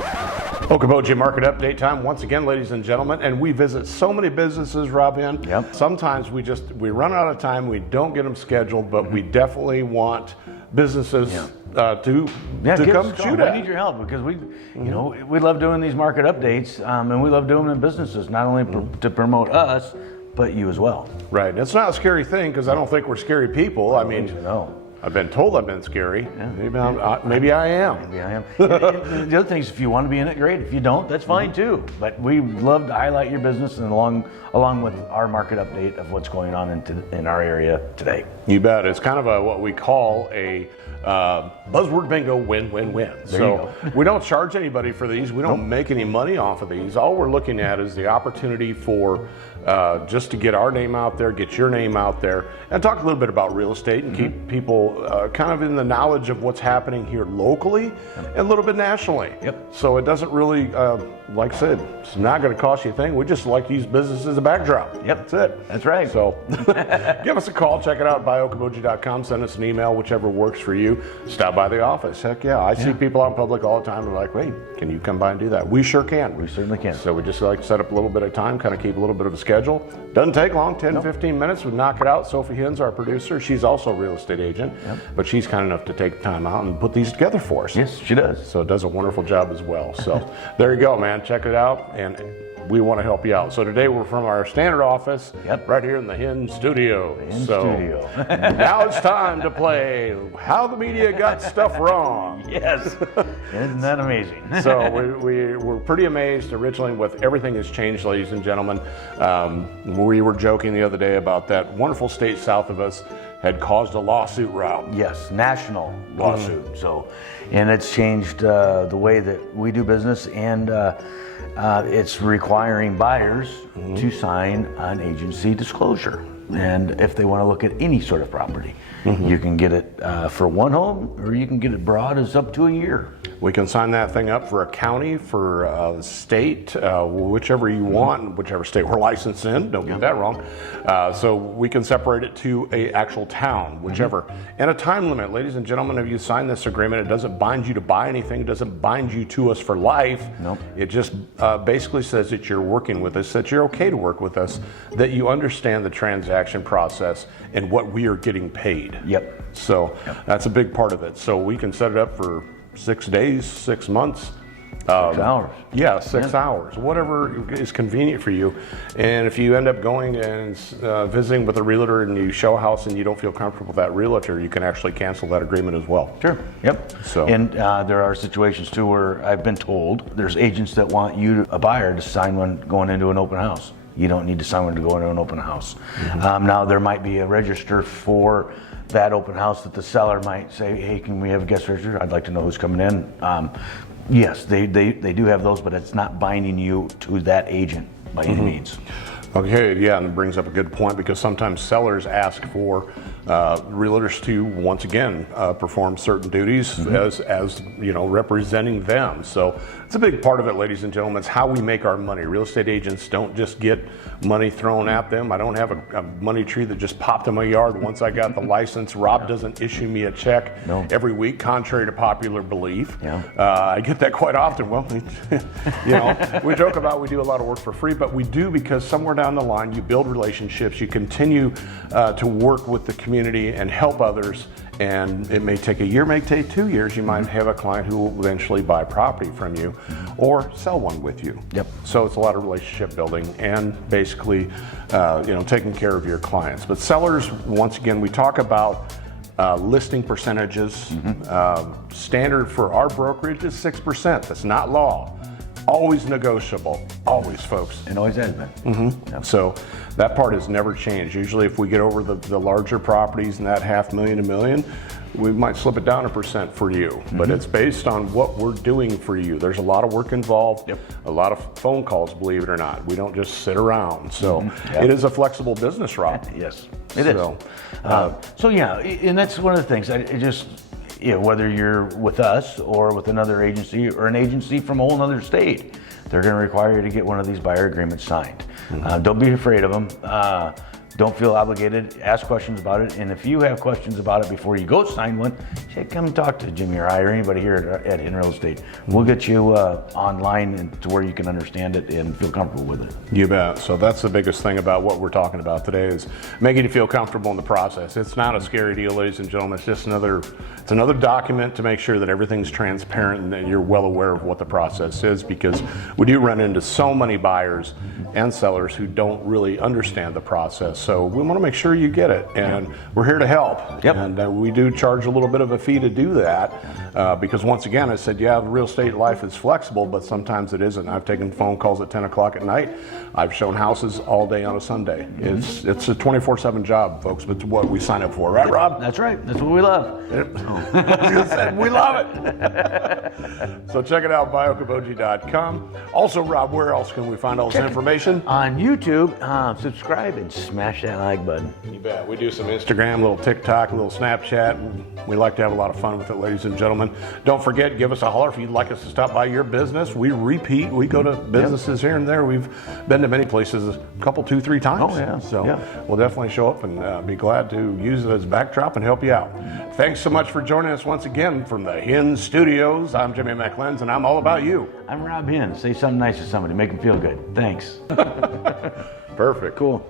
Okoboji Market Update time once again, ladies and gentlemen, and we visit so many businesses, Robin. Yep. Sometimes we run out of time, we don't get them scheduled, but we definitely want businesses to come shoot at. We need your help because we love doing these market updates, and we love doing them in businesses, not only to promote us, but you as well. Right. It's not a scary thing because I don't think we're scary people. I mean, I've been told I've been scary. Yeah. Maybe I am. Maybe I am. And the other thing is, if you want to be in it, great. If you don't, that's fine too. But we love to highlight your business and along with our market update of what's going on in our area today. You bet. It's kind of what we call a buzzword bingo win-win-win. So we don't charge anybody for these. We don't make any money off of these. All we're looking at is the opportunity for just to get our name out there, get your name out there, and talk a little bit about real estate and keep people kind of in the knowledge of what's happening here locally and a little bit nationally. Yep. So it doesn't really, like I said, it's not going to cost you a thing. We just like to use business as a backdrop. Yep. That's it. That's right. So give us a call, check it out, buyokoboji.com, send us an email, whichever works for you. Stop by the office. Heck yeah. I see people out in public all the time and like, wait, can you come by and do that? We sure can. We certainly can. So we just like to set up a little bit of time, kind of keep a little bit of a schedule. Doesn't take long, 10, 15 minutes. We knock it out. Sophie Hinn's our producer. She's also a real estate agent, but she's kind enough to take time out and put these together for us. Yes, she does. So it does a wonderful job as well. So there you go, man. Check it out. And we want to help you out. So today we're from our standard office, right here in the HINN studio. Now it's time to play How the Media Got Stuff Wrong. Yes. Isn't that amazing? So we're pretty amazed originally with everything has changed, ladies and gentlemen. We were joking the other day about that wonderful state south of us had caused a lawsuit route. Yes, national lawsuit. So, and it's changed the way that we do business, and it's requiring buyers to sign an agency disclosure. And if they want to look at any sort of property, you can get it for one home, or you can get it broad as up to a year. We can sign that thing up for a county, for the state, whichever you want, whichever state we're licensed in, don't get that wrong. So we can separate it to a actual town, whichever. And a time limit, ladies and gentlemen, if you sign this agreement, it doesn't bind you to buy anything, it doesn't bind you to us for life. Nope. It just basically says that you're working with us, that you're okay to work with us, that you understand the transaction process and what we are getting paid. Yep. So that's a big part of it. So we can set it up for 6 days, 6 months. 6 hours. Yeah, 6 hours, whatever is convenient for you. And if you end up going and visiting with a realtor and you show a house and you don't feel comfortable with that realtor, you can actually cancel that agreement as well. Sure. Yep. So, and there are situations too where I've been told there's agents that want you, a buyer, to sign one going into an open house. You don't need to sign one to go into an open house. Now there might be a register for that open house that the seller might say, hey, can we have a guest register? I'd like to know who's coming in. Yes, they do have those, but it's not binding you to that agent by any means. Okay, yeah, and it brings up a good point because sometimes sellers ask for realtors to once again perform certain duties as you know, representing them. So it's a big part of it, ladies and gentlemen. It's how we make our money. Real estate agents don't just get money thrown at them. I don't have a money tree that just popped in my yard once I got the license. Rob doesn't issue me a check every week, contrary to popular belief. I get that quite often. Well, you know, we joke about we do a lot of work for free, but we do because somewhere down the line you build relationships, you continue to work with the community and help others, and it may take a year, may take 2 years. You might have a client who will eventually buy property from you or sell one with you. So it's a lot of relationship building and basically you know, taking care of your clients. But sellers, once again, we talk about listing percentages. Standard for our brokerage is 6%. That's not law. Always negotiable, always, folks. And always has been. So that part has never changed. Usually if we get over the larger properties and that $500,000 to $1 million, we might slip it down 1% for you. But it's based on what we're doing for you. There's a lot of work involved, a lot of phone calls, believe it or not. We don't just sit around. So it is a flexible business, Rob. Yes, it is. So yeah, and that's one of the things. I just, you know, whether you're with us or with another agency or an agency from a whole other state, they're going to require you to get one of these buyer agreements signed. Don't be afraid of them. Don't feel obligated. Ask questions about it. And if you have questions about it before you go sign one, say, come talk to Jimmy or I or anybody here at HINN Real Estate. We'll get you online and to where you can understand it and feel comfortable with it. You bet. So that's the biggest thing about what we're talking about today is making you feel comfortable in the process. It's not a scary deal, ladies and gentlemen. It's just another document to make sure that everything's transparent and that you're well aware of what the process is, because we do run into so many buyers and sellers who don't really understand the process. So we want to make sure you get it, and we're here to help. Yep. And we do charge a little bit of a fee to do that because once again, I said, yeah, the real estate life is flexible, but sometimes it isn't. I've taken phone calls at 10 o'clock at night. I've shown houses all day on a Sunday. It's a 24/7 job, folks, but it's what we sign up for, right, Rob? That's right. That's what we love. We love it. So check it out, buyokoboji.com. Also, Rob, where else can we find all this information? On YouTube, subscribe and smash that like button. You bet. We do some Instagram, a little TikTok, a little Snapchat. We like to have a lot of fun with it, ladies and gentlemen. Don't forget, give us a holler if you'd like us to stop by your business. We repeat. We go to businesses here and there. We've been to many places a couple, 2-3 times. Oh, yeah. So Yeah. we'll definitely show up and be glad to use it as a backdrop and help you out. Thanks so much for joining us once again from the HINN Studios. I'm Jimy Mac Lenz, and I'm all about you. I'm Rob Hinn. Say something nice to somebody. Make them feel good. Thanks. Perfect. Cool.